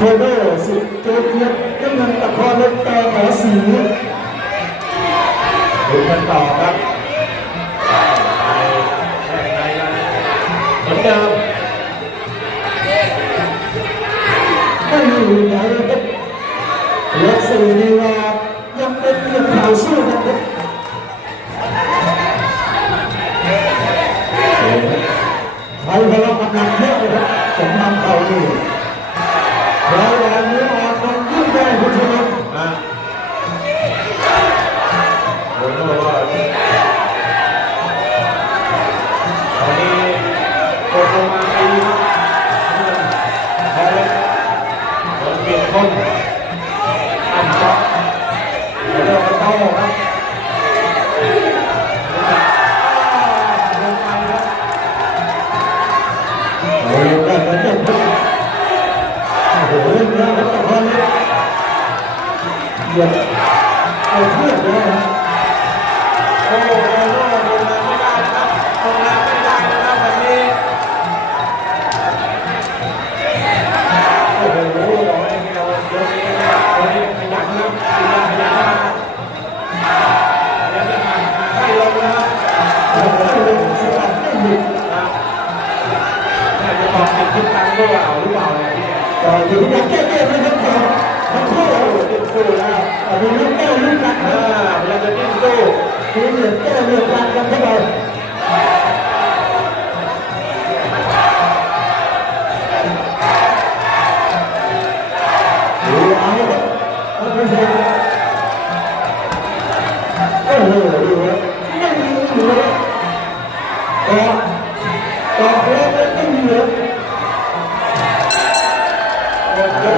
โทเดอร์สิเจเทียบกำลังตะคอเล็กต่อหมอสีดูกันต่อครับเหมือนเดิมไม่มีไหนครับเล็กสี่นี่ว่ายังเป็นเพียงข่าวสู้นะครับใช้พลังกำลังเยอะเลยครับสมนำเขานี่ โดนเปลี่ยนคนอันช็อตแล้วก็โต้ครับไปครับโอ้ยได้กันได้ครับโอ้โหเล่นแล้วครับ บอ้โหเล่นสลับไม่หยุดนะน่าจะตอบติดคิดตังด้วยเอาหรือเปล่าเนี่ยต่อถึงอยากแก้เกมนะครับต่อทั้งคู่ดิ้นสู้แล้วต่อถึงเรื่องแก้เรื่องรักอ่านะพยาจะดิ้นสู้คือเรื่อแก้เรือรักกันเข้าไปดูเอาครับท่านผู้ชมโอ้โห ต่อต่อแล้วไม่มีเหลือหมดยกที่สี่